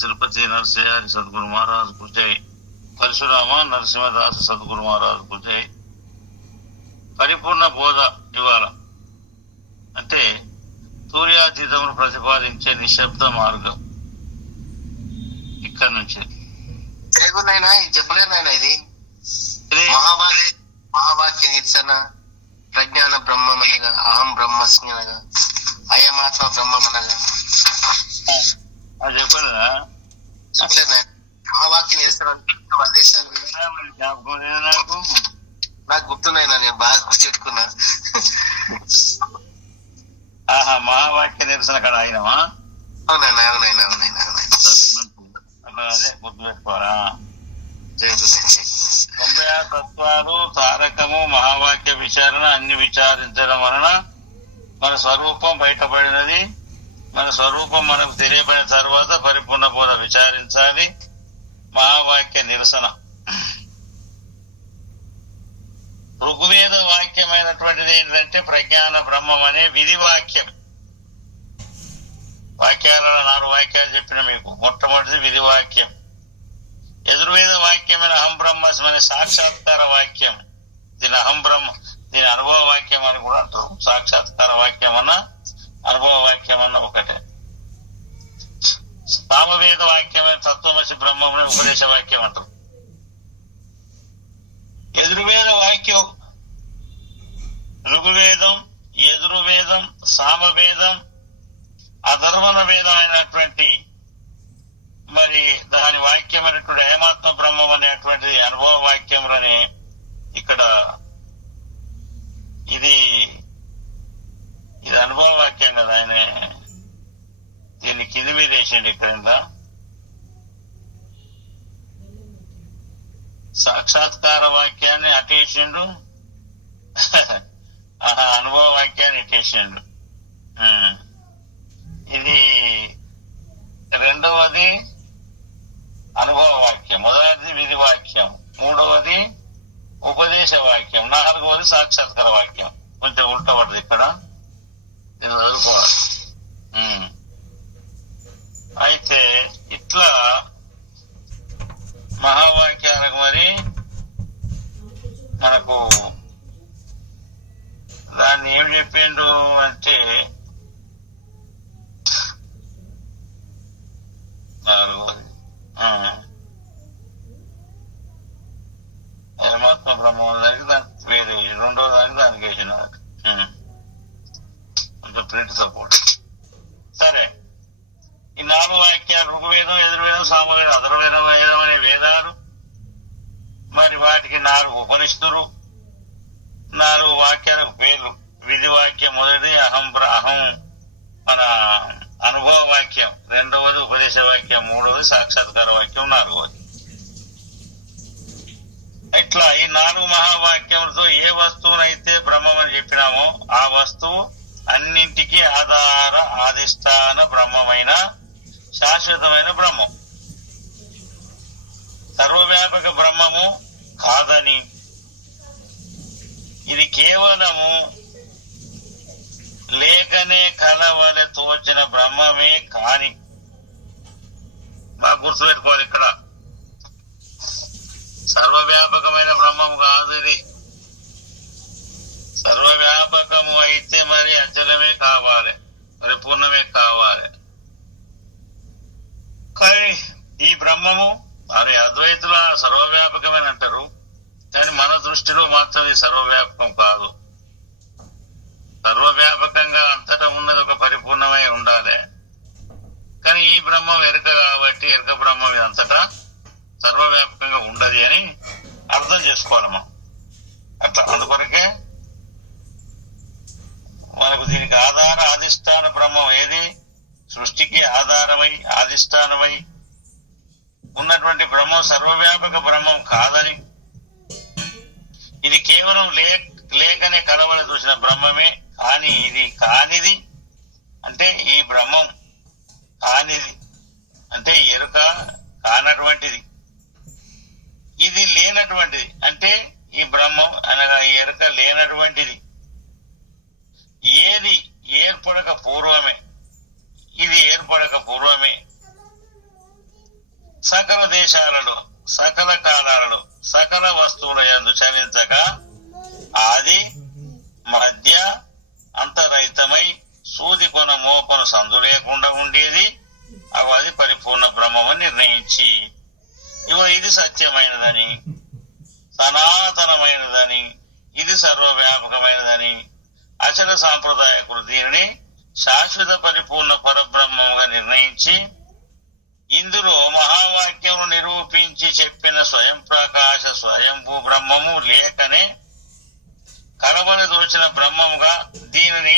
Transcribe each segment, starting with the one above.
తిరుపతి నరసింహారి సద్గురు మహారాజుకు జై. పరశురామ నరసింహదాస సద్గురు మహారాజుకు జై. పరిపూర్ణ బోధ ఇవాళ అంటే సూర్యాతీతమును ప్రతిపాదించే నిశ్శబ్ద మార్గం. ఇక్కడ నుంచి చెప్పలేనాయన ఇది మహావాక్య నిరసన ప్రజ్ఞాన బ్రహ్మమనగా అహం బ్రహ్మస్మి అనగా అయమాత్మ బ్రహ్మమనగా అది చెప్పలేదా? మహావాక్య నిరసన నాకు గుర్తున్నాయినా, నేను బాగా గుర్తుపెట్టుకున్నా. మహావాక్య నిరసన కాడ అయినవా? అవునైనా అవునైనా అవునైనా అవునైనా అదే గుర్తుపెట్టుకోరా. 96 తత్వాలు తారకము మహావాక్య విచారణ అన్ని విచారించడం వలన మన స్వరూపం బయటపడినది. మన స్వరూపం మనకు తెలియబడిన తర్వాత పరిపూర్ణ బోధ విచారించాలి. మహావాక్య నిరసన ఋగ్వేద వాక్యమైనటువంటిది ఏంటంటే ప్రజ్ఞాన బ్రహ్మం అనే విధి వాక్యం. వాక్యాలలో 4 వాక్యాలు చెప్పిన మీకు. మొట్టమొదటిది విధి వాక్యం. యజుర్వేద వాక్యమైన అహం బ్రహ్మస్మి అనే సాక్షాత్కార వాక్యం. దీని అహం బ్రహ్మ, దీని అనుభవ వాక్యం అని కూడా అంటారు. సాక్షాత్కార వాక్యం అన్న అనుభవ వాక్యం అన్న ఒకటే. సామవేద వాక్యమైన తత్వమసి బ్రహ్మం ఉపదేశ వాక్యం అంటారు. యజుర్వేద వాక్యం ఋగ్వేదం, యజుర్వేదం, సామవేదం, అధర్వణ వేదం అయినటువంటి మరి దాని వాక్యమైనటువంటి అయమాత్మ బ్రహ్మం అనేటువంటిది అనుభవ వాక్యములని ఇక్కడ ఇది అనుభవ వాక్యం కదా. ఆయన దీన్ని కింది మీద వేసిండు. ఇక్కడ సాక్షాత్కార వాక్యాన్ని అటేసిండు, అనుభవ వాక్యాన్ని ఇటేసిండు. ఇది రెండవది అనుభవ వాక్యం, మొదటిది విధి వాక్యం, మూడవది ఉపదేశ వాక్యం, నాలుగవది సాక్షాత్కార వాక్యం. కొంచెం ఉల్టపడదు ఇక్కడ, నేను చదువుకోవాలి. అయితే ఇట్లా మహావాక్యాలకు మరి మనకు దాన్ని ఏం చెప్పిండు అంటే నాలుగవది పరమాత్మ బ్రహ్మం దానికి దానికి వేరే, రెండో దానికి దానికి వేసిన అంటే ప్రింట్ సపోర్ట్. సరే, ఈ 4 వాక్యాలు ఋగ్వేదం, యజుర్వేదం, సామవేదం, అధర్వణ వేదం అనే వేదాలు, మరి వాటికి 4 ఉపనిషత్తులు, 4 వాక్యాలకు పేర్లు. విధి వాక్యం మొదటిది అహం మన అనుభవ వాక్యం, రెండవది ఉపదేశ వాక్యం, మూడవది సాక్షాత్కార వాక్యం, నాలుగవది. ఇట్లా ఈ 4 మహావాక్యములతో ఏ వస్తువునైతే బ్రహ్మం అని చెప్పినామో ఆ వస్తువు అన్నింటికీ ఆధార ఆధిష్టాన బ్రహ్మమైన శాశ్వతమైన బ్రహ్మం, సర్వవ్యాపక బ్రహ్మము కాదని, ఇది కేవలము లేకనే కలవలె తోచిన బ్రహ్మమే కాని. బాగా గుర్తుపెట్టుకోవాలి, ఇక్కడ సర్వవ్యాపకమైన బ్రహ్మం కాదు. ఇది సర్వవ్యాపకము అయితే మరి అచలమే కావాలి, పరిపూర్ణమే కావాలి. కానీ ఈ బ్రహ్మము మరి అద్వైతుల సర్వవ్యాపకమని అంటారు, కానీ మన దృష్టిలో మాత్రం ఇది సర్వవ్యాపకం కాదు. సర్వవ్యాపకంగా అంతటా ఉన్నది ఒక పరిపూర్ణమై ఉండాలి. కానీ ఈ బ్రహ్మం ఎరుక కాబట్టి ఎరుక బ్రహ్మం ఇదంతటా సర్వవ్యాపకంగా ఉండదు అని అర్థం చేసుకోవాలి మనం. అట్లా అందుకొరకే మనకు దీనికి ఆధార అధిష్టాన బ్రహ్మం ఏది, సృష్టికి ఆధారమై అధిష్టానమై ఉన్నటువంటి బ్రహ్మం సర్వవ్యాపక బ్రహ్మం కాదని, ఇది కేవలం లేకనే కలవల చూసిన బ్రహ్మమే కానీ ఇది కానిది. అంటే ఈ బ్రహ్మం కానిది అంటే ఎరుక కానటువంటిది, ఇది లేనటువంటిది అంటే ఈ బ్రహ్మం అనగా ఈ ఎరుక లేనటువంటిది. ఏది ఏర్పడక పూర్వమే, ఇది ఏర్పడక పూర్వమే. సకల దేశాలలో సకల కాలాలలో సకల వస్తువుల యందు చలించక ఆది మధ్య అంతరహితమై సూది కొన మోపను సందు లేకుండా ఉండేది. అది పరిపూర్ణ బ్రహ్మమని నిర్ణయించి ఇది సత్యమైనదని, సనాతనమైనదని, ఇది సర్వవ్యాపకమైనదని అచల సాంప్రదాయకులు దీనిని శాశ్వత పరిపూర్ణ పరబ్రహ్మముగా నిర్ణయించి ఇందులో మహావాక్యము నిరూపించి చెప్పిన స్వయం ప్రకాశ స్వయంభూ బ్రహ్మము లేకనే కలవని దోచిన బ్రహ్మముగా దీనిని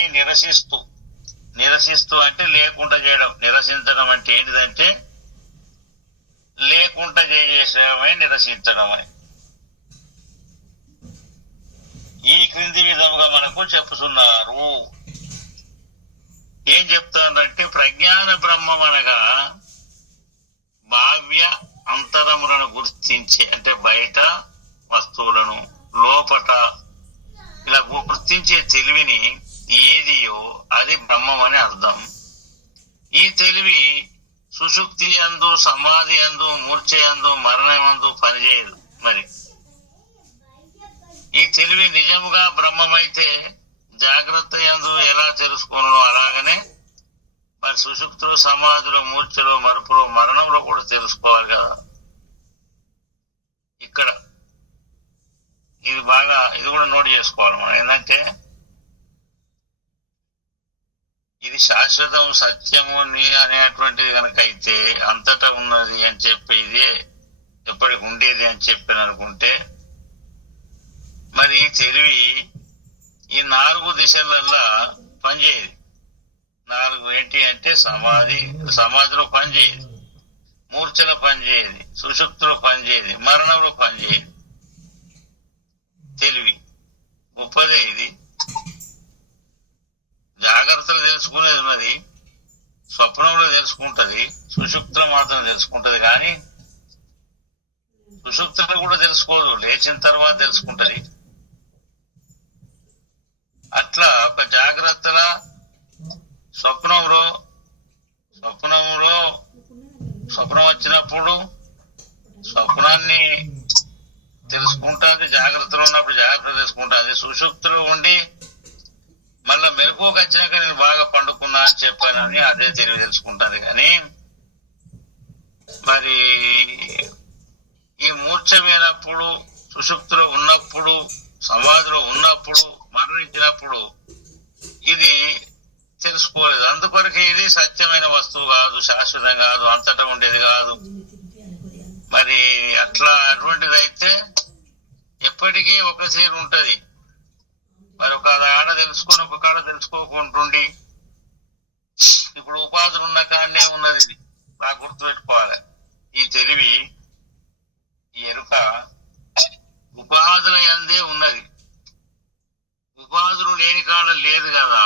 నిరసిస్తూ అంటే లేకుండా చేయడం. నిరసించడం అంటే ఏంటిదంటే లేకుండా చేసేయడమని నిరసించడం అని ఈ క్రింది విధముగా మనకు చెప్పుతున్నారు. ఏం చెప్తారంటే ప్రజ్ఞాన బ్రహ్మం అనగా భావ్య అంతరములను గుర్తించే, అంటే బయట వస్తువులను లోపట ఇలా గుర్తించే తెలివిని ఏదియో అది బ్రహ్మం అని అర్థం. ఈ తెలివి సుషుప్తి యందు, సమాధి యందు, మూర్ఛ యందు, మరణమందు పనిచేయదు. మరి ఈ తెలివి నిజముగా బ్రహ్మమైతే జాగ్రత్త యందు ఎలా తెలుసుకోను అలాగనే మరి సుషుప్తులు, సమాధిలో, మూర్ఛలో, మరుపులో, మరణంలో కూడా తెలుసుకోవాలి కదా. ఇక్కడ ఇది కూడా నోట్ చేసుకోవాలి మనం. ఏంటంటే ఇది శాశ్వతం, సత్యము అనేటువంటిది కనుక అయితే అంతటా ఉన్నది అని చెప్పి ఇదే ఎప్పటికి ఉండేది అని చెప్పి అనుకుంటే మరి ఈ తెలివి ఈ 4 దిశలల్లా పనిచేయదు. 4 ఏంటి అంటే సమాధిలో పనిచేయదు, మూర్ఛలో పనిచేయదు, సుషుప్తిలో పనిచేయదు, మరణంలో పనిచేయదు. తెలివి గొప్పదే. ఇది జాగ్రత్తలు తెలుసుకునేది ఉన్నది, స్వప్నంలో తెలుసుకుంటది, సుషుప్తిలో మాత్రం తెలుసుకుంటది. కానీ సుషుప్తిలో కూడా తెలుసుకోదు, లేచిన తర్వాత తెలుసుకుంటది. అట్లా ఒక జాగ్రత్తల స్వప్నం వచ్చినప్పుడు స్వప్నాన్ని తెలుసుకుంటుంది, జాగ్రత్తలో ఉన్నప్పుడు జాగ్రత్త తెలుసుకుంటుంది. సుషుప్తిలో ఉండి మళ్ళా మెలకువకు వచ్చినాక నేను బాగా పండుకున్నా అని చెప్పానని అదే తెలివి తెలుసుకుంటుంది. కానీ మరి ఈ మూర్ఛ పోయినప్పుడు, సుషుప్తిలో ఉన్నప్పుడు, సమాధిలో ఉన్నప్పుడు, మరణించినప్పుడు ఇది తెలుసుకోలేదు. అందుకొరకు ఇది సత్యమైన వస్తువు కాదు, శాశ్వతం కాదు, అంతటా ఉండేది కాదు. మరి అట్లా అటువంటిది అయితే ఎప్పటికీ ఒక తీరు ఉంటది. మరి ఒక ఆడ తెలుసుకొని ఒక కాడ తెలుసుకోకుంటుండి ఇప్పుడు ఉపాధులు ఉన్న కాడనే ఉన్నది. ఇది బాగా గుర్తుపెట్టుకోవాలి. ఈ తెలివి, ఈ ఎరుక ఉపాధుల యందే ఉన్నది. ఉపాధులు లేని కాడ లేదు కదా.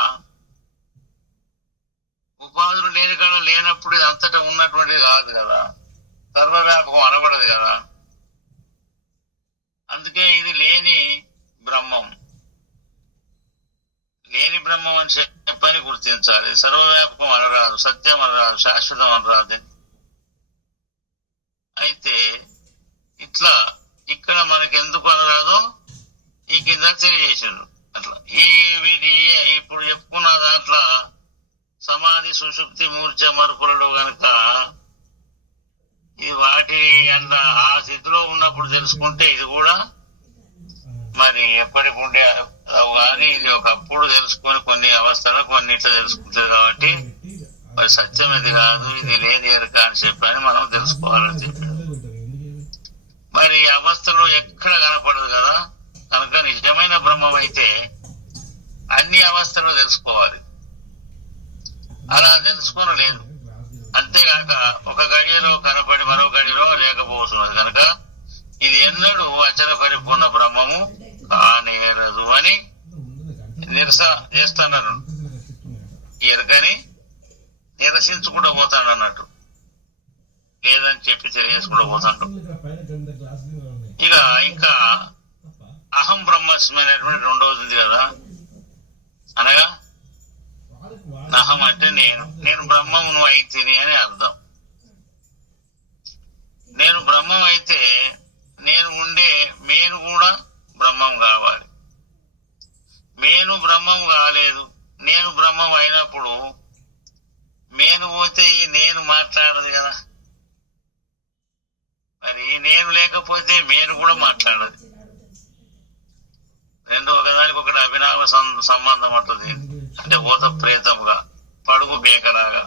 ఉపాధులు లేని కాడ లేనప్పుడు ఇది అంతటా ఉన్నటువంటిది కాదు కదా, సర్వవ్యాపకం అనబడదు కదా. అందుకే ఇది లేని బ్రహ్మం. లేని బ్రహ్మం అని చెప్పని గుర్తించాలి. సర్వవ్యాపకం అనరాదు, సత్యం అనరాదు, శాశ్వతం అనరాదు. అయితే ఇట్లా ఇక్కడ మనకి ఎందుకు అనరాదో ఈ కింద తెలియజేసిండ్రు. అట్లా వీటి ఇప్పుడు చెప్పుకున్న దాంట్లో సమాధి, సుషుప్తి, మూర్ఛ, మరుపులలో గనక ఇది వాటి అన్న ఆ స్థితిలో ఉన్నప్పుడు తెలుసుకుంటే ఇది కూడా మరి ఎప్పటికి ఉండే కానీ ఇది ఒకప్పుడు తెలుసుకొని కొన్ని అవస్థలు కొన్ని ఇట్లా తెలుసుకుంటుంది. కాబట్టి మరి సత్యం ఇది కాదు, ఇది లేని ఎరుక అని చెప్పని మనం తెలుసుకోవాలని చెప్పి మరి అవస్థలో ఎక్కడ కనపడదు కదా. కనుక నిజమైన బ్రహ్మం అయితే అన్ని అవస్థలు తెలుసుకోవాలి. అలా తెలుసుకొని లేదు. అంతేగాక ఒక గడియలో కనపడి మరో గడిలో లేకపోతున్నది. కనుక ఇది ఎన్నడూ అచల పరిపూర్ణ బ్రహ్మము కానేరదు అని చేస్తాను. ఈ ఎరుకని నిరసించుకుంటూ పోతాడు అన్నట్టు, లేదని చెప్పి తెలియజేసుకుంటూ పోతాడు. ఇక ఇంకా అహం బ్రహ్మస్మి అనేటువంటి రెండవది ఉంది కదా. అనగా అహం అంటే నేను బ్రహ్మమును అయితిని అని అర్థం. నేను బ్రహ్మం అయితే నేను ఉండే మేను కూడా బ్రహ్మం కావాలి. మేను బ్రహ్మం కాలేదు. నేను బ్రహ్మం అయినప్పుడు మేను పోతే ఈ నేను మాట్లాడదు కదా. మరి ఈ నేను లేకపోతే మేను కూడా మాట్లాడదు. రెండు ఒకదానికి ఒకటి అభినవ సంబంధం ఉంటుంది. అంటే ఓత ప్రేతముగా పడుగు బేకలాగా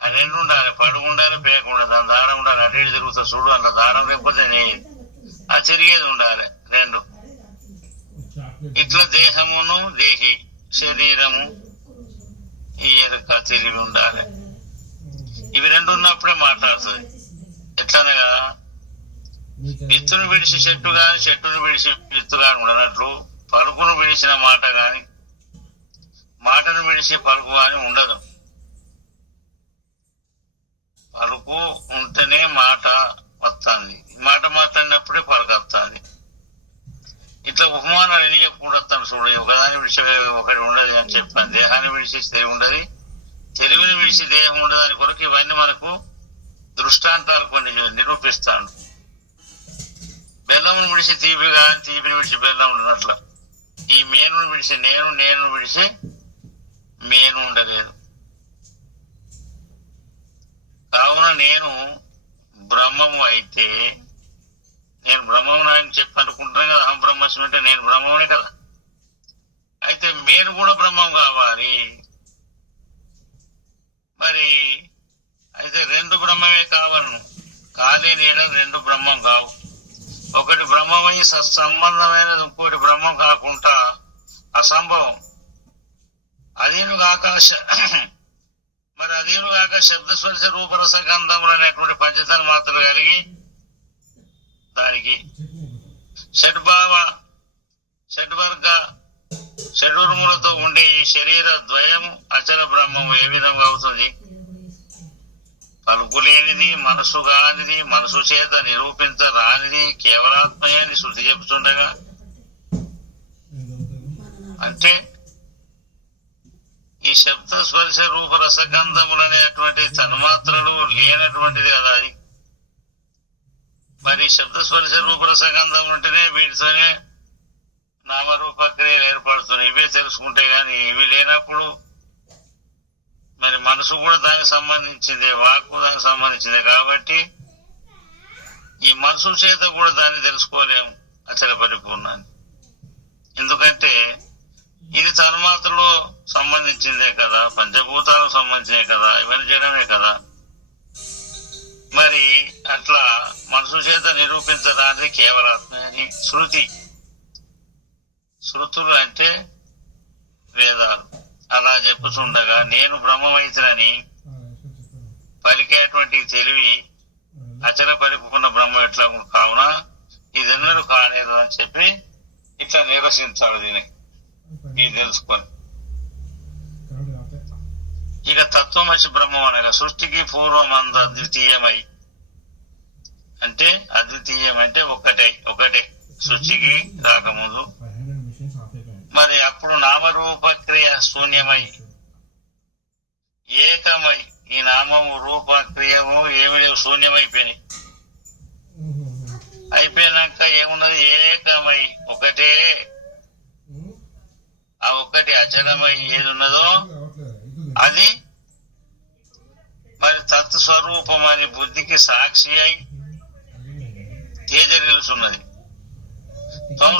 ఆ రెండు ఉండాలి. పడుగు ఉండాలి, బేక ఉండాలి, దాని దారం ఉండాలి. అటు ఇటు తిరుగుతా చూడు, అట్లా దారం లేకపోతే ఆ తిరిగేది ఉండాలి రెండు. ఇట్లా దేహమును దేహి శరీరము ఈ ఎరుక తిరిగి ఉండాలి. ఇవి రెండు ఉన్నప్పుడే మాట్లాడుతుంది. ఎట్లనగా విత్తును విడిచి చెట్టు గాని, చెట్టును విడిచి విత్తు గాని ఉండనట్లు పలుకును విడిచిన మాట గాని, మాటను విడిచి పలుకు గాని ఉండదు. పలుకు ఉంటేనే మాట వస్తుంది. మాట మాట్లాడినప్పుడే పలుకు వస్తుంది. ఇట్లా ఉపమానాలు ఎన్ని చెప్పుకుంటాను చూడు. ఒకదాన్ని విడిచి ఒకటి ఉండదు అని చెప్పాను. దేహాన్ని విడిచి తెలివి ఉండదు, తెలివిని విడిచి దేహం ఉండదని కొరకు ఇవన్నీ మనకు దృష్టాంతాలు కొన్ని నిరూపిస్తాడు. బెల్లమును విడిచి తీపి కానీ, తీపిని విడిచి బెల్లం ఉండనట్ల ఈ మేనును విడిచి నేను, నేను విడిచి మేను ఉండలేదు. కావున నేను బ్రహ్మము అయితే, నేను బ్రహ్మము అని చెప్పి అనుకుంటున్నాను కదా. అహం బ్రహ్మస్మి అంటే నేను బ్రహ్మమునే కదా. అయితే మేను కూడా బ్రహ్మం కావాలి. మరి అయితే రెండు బ్రహ్మమే కావాలను. కాలేని రెండు బ్రహ్మం కావు. ఒకటి బ్రహ్మమై సత్సంబంధమైనది, ఇంకోటి బ్రహ్మం కాకుండా అసంభవం. అదేను కాక మరి అదేను కాక శబ్దస్పర్శ రూపరస గంధములు అనేటువంటి పంచతన మాత్రలు కలిగి దానికి షడ్భావ షడ్వర్గ షడ్వర్ములతో ఉండే ఈ శరీర ద్వయము అచల బ్రహ్మము ఏ విధంగా అవుతుంది? పలుకు లేనిది, మనసు కానిది, మనసు చేత నిరూపించరానిది కేవలాత్మయాన్ని శృతి చెబుతుండగా, అంటే ఈ శబ్ద స్పర్శ రూప రసగంధములు అనేటువంటి తన్మాత్రలు లేనటువంటిది కదా అది. మరి శబ్ద స్పర్శ రూప రసగంధం ఉంటేనే వీటితోనే నామరూప క్రియలు ఏర్పడుతున్నాయి. ఇవే తెలుసుకుంటే గాని ఇవి లేనప్పుడు మరి మనసు కూడా దానికి సంబంధించిందే, వాక్కు దానికి సంబంధించిందే. కాబట్టి ఈ మనసు చేత కూడా దాన్ని తెలుసుకోలేము అచల పరిపూర్ణాన్ని. ఎందుకంటే ఇది తన్మాత్రలో సంబంధించిందే కదా, పంచభూతాలకు సంబంధించిందే కదా, ఇవన్నీ చేయడమే కదా. మరి అట్లా మనసు చేత నిరూపించడానికి కేవలాత్మ అని శృతి. శృతులు అంటే వేదాలు. అలా చెప్పుచుండగా నేను బ్రహ్మమైతునని పలికేటువంటి తెలివి అచల పరిపుకున్న బ్రహ్మ ఎట్లా కావున ఇదెన్నడూ కాలేదు అని చెప్పి ఇట్లా నిరసించాడు దీన్ని. ఇది తెలుసుకొని ఇక తత్వమసి బ్రహ్మం అనగా సృష్టికి పూర్వం అంద అద్వితీయమై, అంటే అద్వితీయం అంటే ఒకటే సృష్టికి రాకముందు. మరి అప్పుడు నామరూప క్రియ శూన్యమై ఏకమై, ఈ నామము రూప క్రియము ఏమి లేవు, శూన్యమైపోయినాయి. అయిపోయినాక ఏమున్నది? ఏకమై ఒకటే. ఆ ఒక్కటి అచలమై ఏది ఉన్నదో అది మరి తత్స్వరూపం అని బుద్ధికి సాక్షి అయి తేజరిల్చున్నది.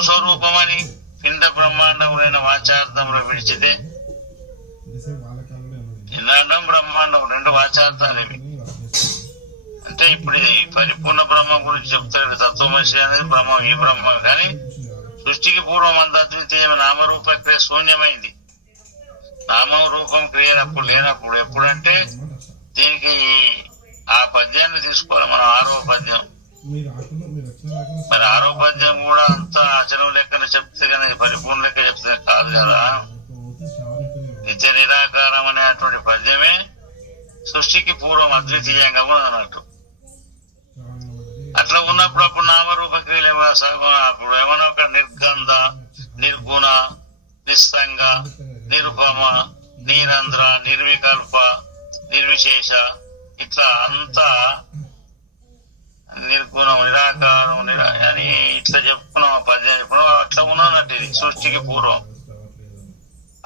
స్వరూపం అని పిండ బ్రహ్మాండములైన వాచార్థంలో విడిచితే, పిండాండం బ్రహ్మాండం రెండు వాచార్థాలు ఇవి. అంటే ఇప్పుడు పరిపూర్ణ బ్రహ్మ గురించి చెప్తాడు. తత్వమసి అనేది బ్రహ్మం, ఈ బ్రహ్మం. కానీ సృష్టికి పూర్వం అంత అద్వితీయమైన నామరూప క్రియ శూన్యమైంది. నామం రూపం క్రియ అప్పుడు లేనప్పుడు. ఎప్పుడంటే దీనికి ఆ పద్యాన్ని తీసుకోవాలి మనం, 6వ పద్యం. మరి 6వ పద్యం కూడా అంత అచలం లెక్కన చెప్తే కానీ పరిపూర్ణ లెక్క చెప్తే కాదు కదా. నిత్య నిరాకారం అనేటువంటి పద్యమే సృష్టికి పూర్వం అద్వితీయంగా ఉన్నదన్నట్టు. అట్లా ఉన్నప్పుడు అప్పుడు నామరూప క్రియలు అప్పుడు ఏమన్నా ఒక నిర్గంధ, నిర్గుణ, నిస్సంగ, నిరుపమ, నిరంధ్ర, నిర్వికల్ప, నిర్విశేష, ఇట్లా అంతా నిర్గుణం, నిరాకారం, అని ఇట్లా చెప్పుకున్నాం. పద్యం చెప్పుకున్నాం. అట్లా ఉన్నట్టు ఇది సృష్టికి పూర్వం.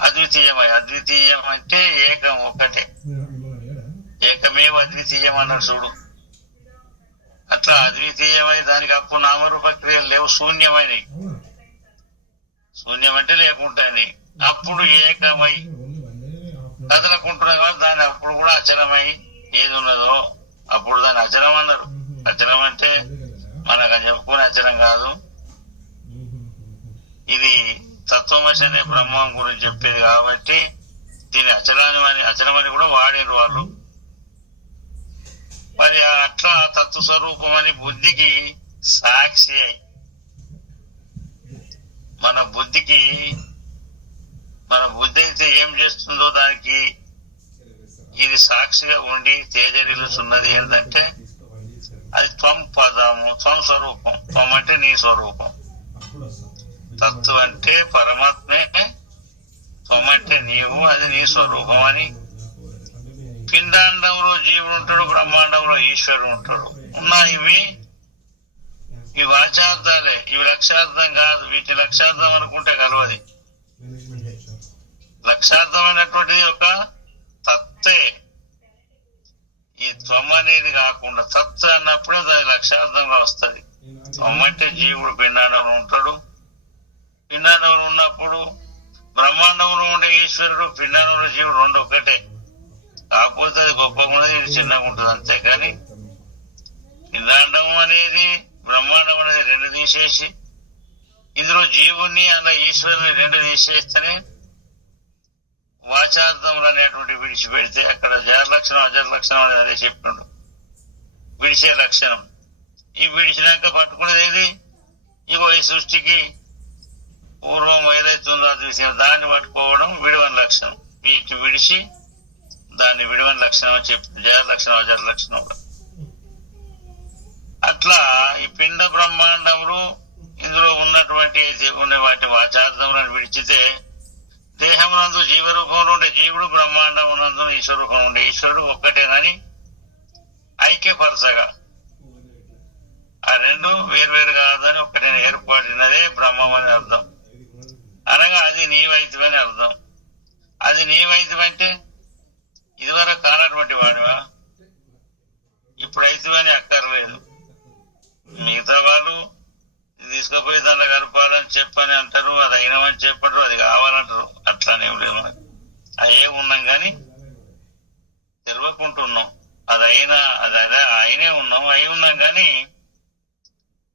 అద్వితీయమై, అద్వితీయం అంటే ఏకం, ఒక్కటే. ఏకమేవ అద్వితీయం అన్నాడు చూడు. అట్లా అద్వితీయమై దానికి అప్పుడు నామరూప క్రియలు లేవు, శూన్యమైనవి. శూన్యం అంటే లేకుంటాయి. అప్పుడు ఏకమై కదలకుంటున్నాయి కాబట్టి దాన్ని అప్పుడు కూడా అచలమై ఏది ఉన్నదో అప్పుడు దాన్ని అచలం అన్నారు. అచలం అంటే మనకు చెప్పుకునే అచలం కాదు. ఇది తత్వమసి అనే బ్రహ్మం గురించి చెప్పేది కాబట్టి దీన్ని అచలమని కూడా వాడిన వాళ్ళు. మరి అట్లా తత్వ స్వరూపం అని బుద్ధికి సాక్షి అయి, మన బుద్ధి అయితే ఏం చేస్తుందో దానికి ఇది సాక్షిగా ఉండి తేజరిల్లుతున్నది ఏంటంటే అది త్వం పదము, త్వం స్వరూపం. త్వం అంటే నీ స్వరూపం. తత్తు అంటే పరమాత్మే, త్వం అంటే నీవు, అది నీ స్వరూపం అని. పిండాండంలో జీవుడు ఉంటాడు, బ్రహ్మాండంలో ఈశ్వరుడు ఉంటాడు. ఇవి వాచార్థాలే. ఇవి లక్ష్యార్థం కాదు. వీటిని లక్ష్యార్థం అనుకుంటే కలవది. లక్ష్యార్థమైనటువంటిది ఒక తత్తే. ఈ త్వం అనేది కాకుండా తత్ అన్నప్పుడే దాని లక్ష్యార్థంగా వస్తుంది. త్వం అంటే జీవుడు పిండాండంలో ఉంటాడు. పిండాండంలో ఉన్నప్పుడు బ్రహ్మాండంలో ఉండే ఈశ్వరుడు, పిండాండంలో జీవుడు రెండు ఒకటే. కాకపోతే అది గొప్పగా ఉన్నది, ఇది చిన్నగా ఉంటుంది అంతేకాని పిండాండం అనేది బ్రహ్మాండం అనేది రెండు తీసేసి ఇందులో జీవుణ్ణి అలా ఈశ్వరుని రెండు తీసేస్తేనే వాచార్థములు అనేటువంటి విడిచిపెడితే అక్కడ జరలక్షణం అజరలక్షణం అనేది అదే చెప్తుండు. విడిచే లక్షణం. ఈ విడిచినాక పట్టుకునేది ఏది? ఇగో ఈ సృష్టికి పూర్వం ఏదైతుందో అది దాన్ని పట్టుకోవడం విడివని లక్షణం. వీటిని విడిచి దాన్ని విడివని లక్షణం చెప్తుంది. జరలక్షణం అజరలక్షణం. అట్లా ఈ పిండ బ్రహ్మాండములు ఇందులో ఉన్నటువంటి వాటి వాచార్థములను విడిచితే దేహమునందు జీవరూపంలో ఉండే జీవుడు, బ్రహ్మాండమునందు ఈశ్వరూపంలో ఉండే ఈశ్వరుడు ఒక్కటేనని ఐక్యపరచగా ఆ రెండు వేర్వేరు కాదని ఒక్కటే ఏర్పడినదే బ్రహ్మం అని అర్థం. అనగా అది నీవైతివని అర్థం. అది నీవైతివంటే ఇదివరకు కానటువంటి వాడివా, ఇప్పుడైతివని అక్కర్లేదు. మిగతా వాళ్ళు తీసుకుపోయి దాంట్లో కలపాలని చెప్పని అంటారు, అది అయినామని చెప్పంటారు, అది కావాలంటారు. అట్లానే లేదు. అయ్యే ఉన్నాం కానీ తెలియకుంటున్నాం. అది అయినే ఉన్నాం, అయి ఉన్నాం కానీ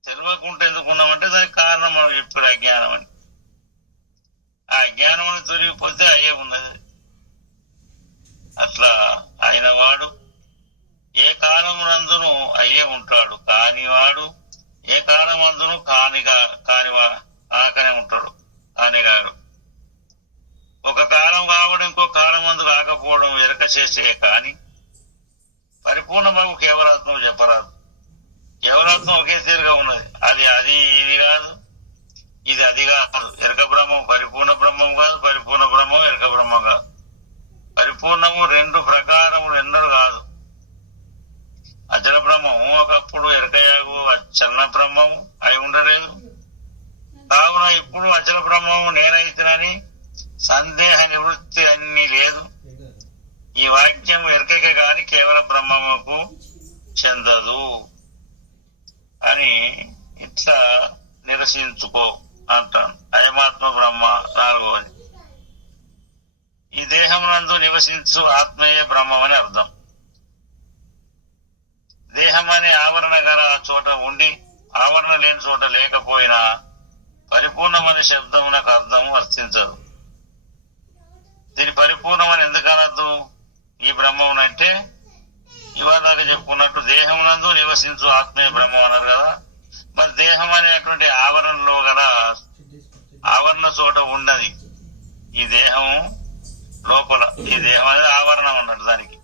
తెలియకుంటే ఎందుకు ఉన్నామంటే దానికి కారణం మనం చెప్పారు అజ్ఞానం అని. ఆ అజ్ఞానం అని తొలగిపోతే అయ్యే ఉన్నది. అట్లా అయిన వాడు ఏ కాలమునందును అయ్యే ఉంటాడు, కానివాడు ఏ కాలమందును కాకనే ఉంటాడు, కానిగాడు. ఒక కాలం కావడం ఇంకో కాలం మందు కాకపోవడం ఎరక చేసే కాని పరిపూర్ణమగు కేవలాత్మ చెప్పరాదు. కేవలాత్మ ఒకే తీరుగా ఉన్నది. అది ఇది కాదు, ఇది అది కాదు. ఎరక బ్రహ్మం పరిపూర్ణ బ్రహ్మం కాదు, పరిపూర్ణ బ్రహ్మం ఎరక బ్రహ్మం కాదు. పరిపూర్ణము రెండు ప్రకారములు ఎన్నడూ కాదు. అచల బ్రహ్మము ఒకప్పుడు ఎరకయాగు చలన బ్రహ్మము అయి ఉండలేదు. కావున ఇప్పుడు అచల బ్రహ్మము నేనైతునని సందేహ నివృత్తి అన్ని లేదు. ఈ వాక్యం ఎరకకే కాని కేవల బ్రహ్మముకు చెందదు అని ఇట్లా నిరసించుకో అంటాను. అయమాత్మ బ్రహ్మ. 4వది ఈ దేహమునందు నివసించు ఆత్మయే బ్రహ్మం అని అర్థం. దేహం అనే ఆవరణ గల చోట ఉండి ఆవరణ లేని చోట లేకపోయినా పరిపూర్ణమనే శబ్దమునకు అర్థము వర్తించదు. దీని పరిపూర్ణమని ఎందుకు అనద్దు? ఈ బ్రహ్మమునంటే ఇవాళ చెప్పుకున్నట్టు దేహమునందు నివసించు ఆత్మీయ బ్రహ్మం అన్నారు కదా. మరి దేహం అనేటువంటి ఆవరణలో గల ఆవరణ చోట ఉన్నది. ఈ దేహము లోపల, ఈ దేహం అనేది ఆవరణం అన్నట్టు. దానికి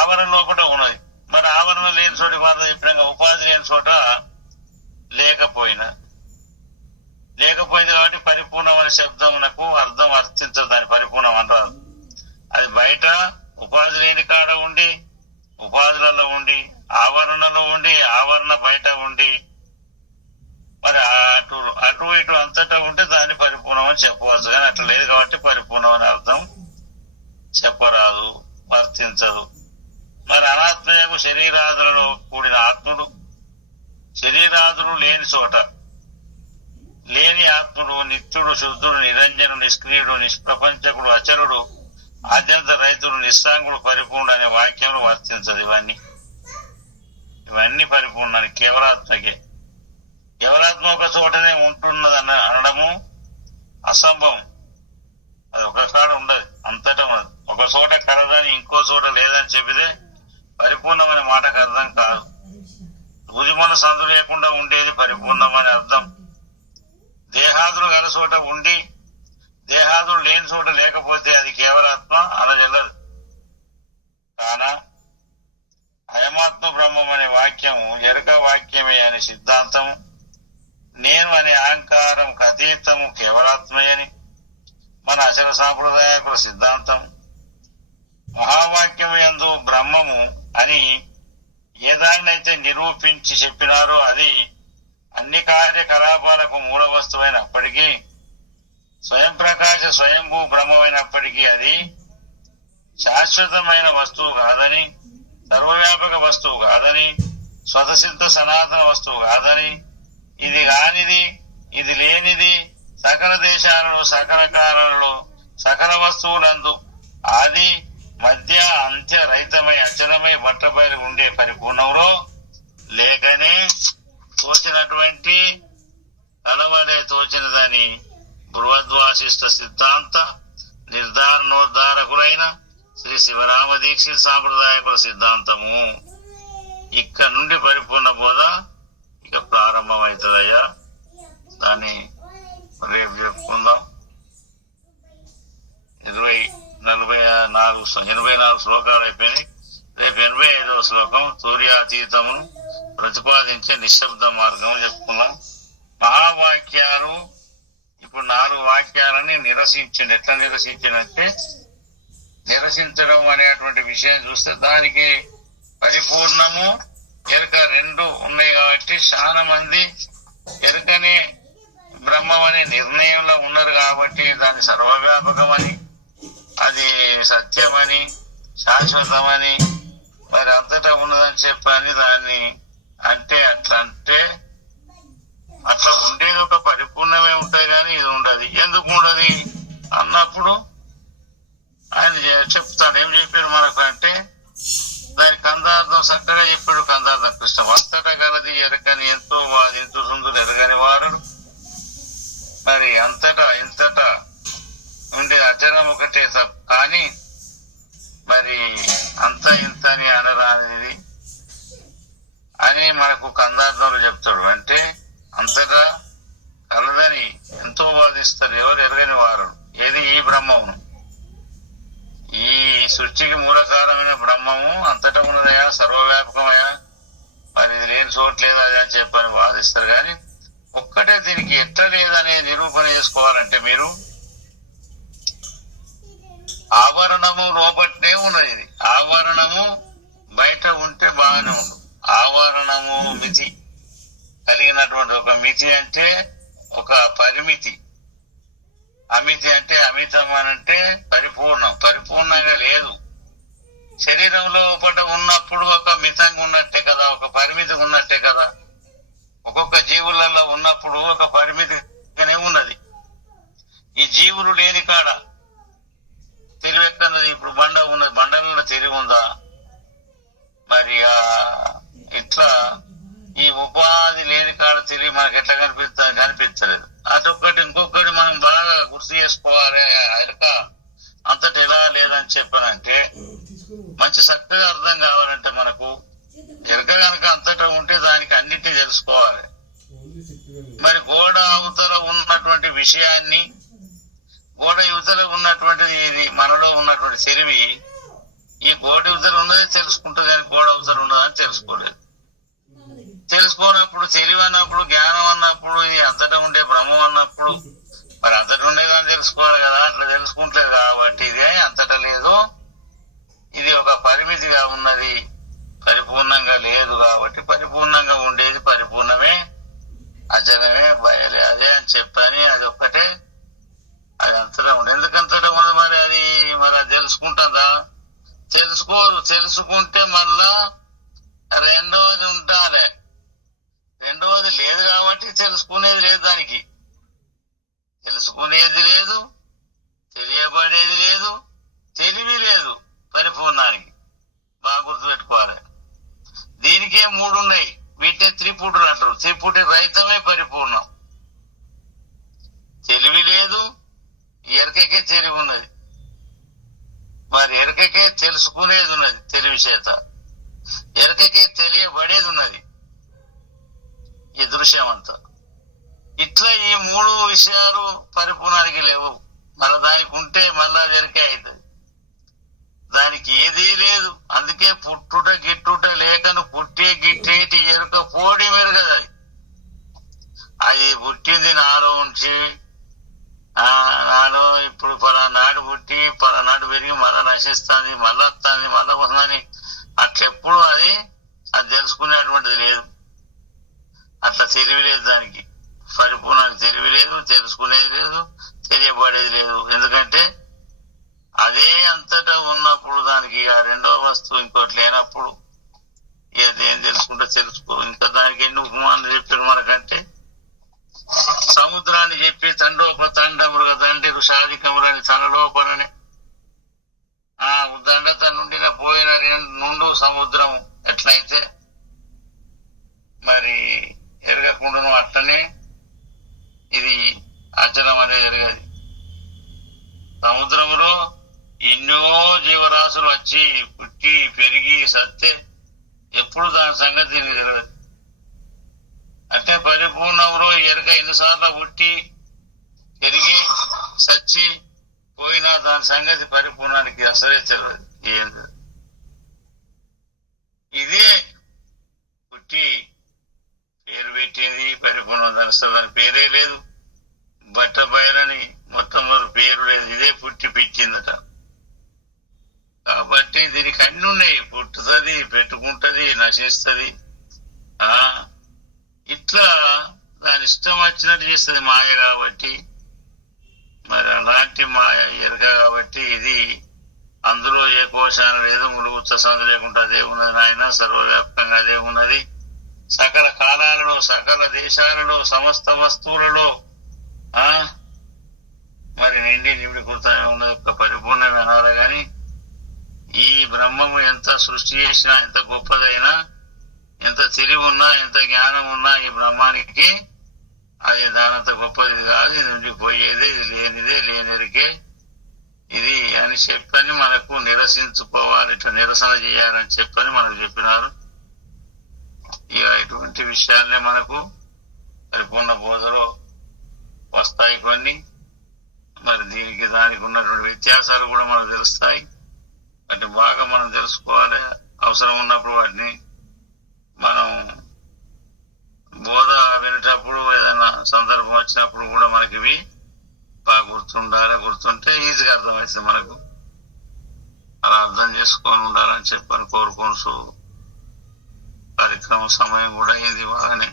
ఆవరణ లోపల ఉన్నది. మరి ఆవరణ లేని చోట వారు చెప్పినాక ఉపాధి లేని చోట లేకపోయింది కాబట్టి పరిపూర్ణమైన శబ్దమునకు అర్థం వర్తించదు. దాని పరిపూర్ణం అంటారు. అది బయట ఉపాధి లేని కాడ ఉండి ఉపాధులలో ఉండి ఆవరణలో ఉండి కన్నా బయట ఉండి మరి అటు అటు ఇటు అంతటా ఉంటే దాన్ని పరిపూర్ణం అని చెప్పవచ్చు. కానీ అట్లా లేదు కాబట్టి పరిపూర్ణం అని అర్థం చెప్పరాదు, వర్తించదు. మరి అనాత్మయకు శరీరాదులలో కూడిన ఆత్ముడు, శరీరాదులు లేని చోట లేని ఆత్ముడు, నిత్యుడు, శుద్ధుడు, నిరంజను, నిష్క్రియుడు, నిష్ప్రపంచకుడు, అచరుడు, ఆద్యంత రైతుడు, నిస్సాంగుడు, పరిపూర్ణుడు అనే వాక్యంలో వర్తించదు. ఇవన్నీ పరిపూర్ణాన్ని కేవలాత్మకే. కేవలాత్మ ఒక చోటనే ఉంటున్నదని అనడము అసంభవం. అది ఒక కాడ ఉండదు, అంతటా ఉన్నది. ఒక చోట కలదని ఇంకో చోట లేదని చెప్పితే పరిపూర్ణమనే మాటకు అర్థం కాదు. భుజమున సందు లేకుండా ఉండేది పరిపూర్ణమని అర్థం. దేహాదులు గల చోట ఉండి దేహాదులు లేని చోట లేకపోతే అది కేవలాత్మ అనజల్లదు. కానా అయమాత్మ బ్రహ్మం అనే వాక్యము ఎరుక వాక్యమే అనే సిద్ధాంతము, నేను అనే అహంకారం అతీతము కేవలాత్మయని మన అచల సాంప్రదాయకుల సిద్ధాంతం. మహావాక్యము యందు బ్రహ్మము అని ఏదాన్నైతే నిరూపించి చెప్పినారో అది అన్ని కార్యకలాపాలకు మూల వస్తువైనప్పటికీ, స్వయం ప్రకాశ స్వయంభూ బ్రహ్మమైనప్పటికీ అది శాశ్వతమైన వస్తువు కాదని, సర్వవ్యాపక వస్తువు కాదని, స్వతసిద్ధ సనాతన వస్తువు కాదని, ఇది కానిది, ఇది లేనిది, సకల దేశాలలో, సకల కాలాలలో, సకల వస్తువులందు ఆది మధ్య అంత్య రహితమై అచలమై బట్టబయలు ఉండే పరిపూర్ణంలో లేకనే తోచినటువంటి కలవలే తోచినదని బృహద్వాసిష్ట సిద్ధాంత నిర్ధారణోద్ధారకులైన శ్రీ శివరామ దీక్షిత సాంప్రదాయకుల సిద్ధాంతము. ఇక్కడ నుండి పరిపూర్ణ బోధ ఇక ప్రారంభమవుతుందయ్యా. దాన్ని రేపు చెప్పుకుందాం. 84 శ్లోకాలు అయిపోయినాయి. రేపు 85వ శ్లోకం తూర్యాతీతమును ప్రతిపాదించే నిశ్శబ్ద మార్గం చెప్పుకుందాం. మహావాక్యాలు ఇప్పుడు 4 వాక్యాలని నిరసించింది. ఎట్లా నిరసించినంటే, నిరసించడం అనేటువంటి విషయం చూస్తే దానికి పరిపూర్ణము ఎరుక 2 ఉన్నాయి. కాబట్టి చాలా మంది ఎరుకని బ్రహ్మం అనే నిర్ణయంలో ఉన్నారు. కాబట్టి దాన్ని సర్వవ్యాపకమని, అది సత్యమని, శాశ్వతమని, మరి అంతటా ఉన్నదని చెప్పని దాన్ని అంటే అట్లా ఉండేది ఒక పరిపూర్ణమే ఉంటాయి కానీ ఇది ఉండదు. ఎందుకు ఉండదు అన్నప్పుడు ఆయన చెప్తాడు. ఏం చెప్పారు మనకు అంటే, దాని కందార్థం చక్కగా చెప్పాడు. కందార్థం కృష్ణ అంతటా గలది ఎరగని ఎంతో వాదించు సుందులు ఎరగని వాడు. మరి అంతటా ఇంతటా ఉండే అచరం ఒకటే తప్ప కానీ మరి అంత ఇంత అని అనరానిది అని మనకు కందార్థంలో చెప్తాడు. అంటే అంతటా కలదని ఎంతో వాదిస్తారు ఎవరు ఎరగని వారు. ఏది ఈ బ్రహ్మమును, ఈ సృష్టికి మూలకారమైన బ్రహ్మము అంతటా ఉన్నదయా, సర్వవ్యాపకమయా, మరి ఇది లేని చోట్లేదు అది అని చెప్పని వాదిస్తారు. కానీ ఒక్కటే దీనికి ఎట్లా లేదనే నిరూపణ చేసుకోవాలంటే మీరు ఆవరణము లోపట్నే ఉన్నది. ఇది ఆవరణము బయట ఉంటే బాగానే ఉండు. ఆవరణము మితి కలిగినటువంటి ఒక మితి అంటే ఒక పరిమితి, అమితి అంటే అమితం అనంటే పరిపూర్ణం, పరిపూర్ణంగా లేదు. శరీరంలో ఉన్నప్పుడు ఒక మితంగా ఉన్నట్టే కదా, ఒక పరిమితి ఉన్నట్టే కదా. ఒక్కొక్క జీవులలో ఉన్నప్పుడు ఒక పరిమితిగానే ఉన్నది. ఈ జీవులు లేని కాడ తెలివి ఎక్కన్నది. ఇప్పుడు బండ ఉన్నది, బండలలో తెలివి ఉందా? మరి ఇట్లా ఈ ఉపాధి లేని కాడ తెలివి మనకి ఎట్లా కనిపించలేదు. అదొక్కటి. ఇంకొకటి మనం బాగా గుర్తు చేసుకోవాలి. ఎరక అంతటి ఎలా లేదని చెప్పానంటే మంచి చక్కగా అర్థం కావాలంటే మనకు ఎరక కనుక అంతటా ఉంటే దానికి అన్నిటినీ తెలుసుకోవాలి. మరి గోడ అవతల ఉన్నటువంటి విషయాన్ని, గోడ యువతల ఉన్నటువంటిది ఇది మనలో ఉన్నటువంటి తెలివి ఈ గోడ యువతలు ఉన్నదే తెలుసుకుంటుంది కానీ గోడ అవతల ఉన్నదని తెలుసుకోలేదు. తెలుసుకోనప్పుడు తెలివి అన్నప్పుడు, జ్ఞానం అన్నప్పుడు, ఇది అంతటా ఉండే బ్రహ్మం అన్నప్పుడు మరి అంతటా ఉండేదని తెలుసుకోవాలి కదా. అట్లా తెలుసుకుంటలేదు కాబట్టి ఇదే అంతటా లేదు, ఇది ఒక పరిమితిగా ఉన్నది పరిపూర్ణంగా లేదు కాబట్టి పరిపూర్ణంగా ఉండేది పరిపూర్ణమే, అజలమే, బయలే, అదే అని చెప్పని అది ఒక్కటే అది అంతటా ఉంది. ఎందుకంతటా ఉంది మరి అది తెలుసుకుంటుందా? తెలుసుకోదు. తెలుసుకుంటే మళ్ళా రెండవది ఉండాలి. రెండవది లేదు కాబట్టి తెలుసుకునేది లేదు. దానికి తెలుసుకునేది లేదు, తెలియబడేది లేదు, తెలివి లేదు పరిపూర్ణానికి. బాగా గుర్తుపెట్టుకోవాలి. దీనికే 3 ఉన్నాయి. వీటినే త్రిపుటులు అంటారు. త్రిపుటి రహితమే పరిపూర్ణం. తెలివి లేదు, ఎరకకే తెలివి ఉన్నది. మరి ఎరకకే తెలుసుకునేది ఉన్నది తెలివి చేత, ఎరకకే తెలియబడేది ఉన్నది ఈ దృశ్యం అంతా. ఇట్లా ఈ 3 విషయాలు పరిపూర్ణానికి లేవు. మళ్ళా దానికి ఉంటే మళ్ళా ఎరకే అవుతుంది. దానికి ఏదీ లేదు. అందుకే పుట్టుట గిట్టుట లేకను పుట్టే గిట్టేటి ఎరుక పోడి మెరుగదు. అది పుట్టింది నాలో ఉంచి నాలో ఇప్పుడు పలానాడు పుట్టి పలానాడు పెరిగి మళ్ళా నశిస్తుంది, మళ్ళా వస్తుంది, మళ్ళా వస్తుందని అట్లెప్పుడు అది తెలుసుకునేటువంటిది లేదు. అట్లా తెలివి లేదు. దానికి పరిపూర్ణానికి తెలివి లేదు, తెలుసుకునేది లేదు, తెలియబడేది లేదు. ఎందుకంటే అదే అంతటా ఉన్నప్పుడు దానికి ఆ రెండవ వస్తువు ఇంకోటి లేనప్పుడు దేని తెలుసుకో. ఇంకా దానికి ఎన్ని ఉపమానాలు చెప్పారు మనకంటే, సముద్రాన్ని చెప్పి తండోపతండ మృగ దండి ఋషాధికములని తనలోపలని దండత నుండిన పోయిన నుండు సముద్రం ఎట్లయితే మరి ఎరగకుండాను అట్లనే ఇది అచలం అనేది ఎరగది. సముద్రంలో ఎన్నో జీవరాశులు వచ్చి పుట్టి పెరిగి సత్తే ఎప్పుడు దాని సంగతి తెలియదు. అంటే పరిపూర్ణంలో ఎరక ఎన్నిసార్లు పుట్టి పెరిగి సచ్చి పోయినా దాని సంగతి పరిపూర్ణానికి అసలే తెలియదు. ఏంది ఇదే పుట్టి పేరు పెట్టింది పరిపూర్ణం. దాని పేరే లేదు. బట్ట బయలని మొట్టమొదటి పేరు లేదు. ఇదే పుట్టి పెట్టిందట. కాబట్టి దీనికి అన్ని ఉన్నాయి. పుట్టుతుంది, పెట్టుకుంటది, నశిస్తుంది. ఇట్లా దాని ఇష్టం వచ్చినట్టు చేస్తుంది మాయ. కాబట్టి మరి అలాంటి మాయ ఎరక కాబట్టి ఇది అందులో ఏ కోశాన లేదు, ములుగుచ్చ సందు లేకుండా అదే ఉన్నది నాయన. సర్వవ్యాప్తంగా అదే ఉన్నది. సకల కాలాలలో, సకల దేశాలలో, సమస్త వస్తువులలో మరి నిండి నిమిడి కూర్చొని ఉన్నది ఒక పరిపూర్ణమే అనాలి. కానీ ఈ బ్రహ్మము ఎంత సృష్టి చేసినా, ఎంత గొప్పదైనా, ఎంత తెలివి ఉన్నా, ఎంత జ్ఞానం ఉన్నా ఈ బ్రహ్మానికి అది దానంత గొప్పది కాదు. ఇది నుండి పోయేదే, ఇది లేనిదే, లేనిరికే ఇది అని చెప్పని మనకు నిరసించుకోవాలి. ఇట్లా నిరసన చేయాలని చెప్పని మనకు చెప్పినారు. ఇక ఇటువంటి విషయాలనే మనకు పరిపూర్ణ బోధలో వస్తాయి కొన్ని. మరి దీనికి దానికి ఉన్నటువంటి వ్యత్యాసాలు కూడా మనకు తెలుస్తాయి. వాటిని బాగా మనం తెలుసుకోవాలి. అవసరం ఉన్నప్పుడు వాటిని మనం బోధ వినేటప్పుడు ఏదైనా సందర్భం వచ్చినప్పుడు కూడా మనకి ఇవి బాగా గుర్తుండాలి. గుర్తుంటే ఈజీగా అర్థమవుతుంది మనకు. అలా అర్థం చేసుకొని ఉండాలని చెప్పని కోరుకోవచ్చు. కార్యక్రమం సమయం కూడా అయింది బాగానే.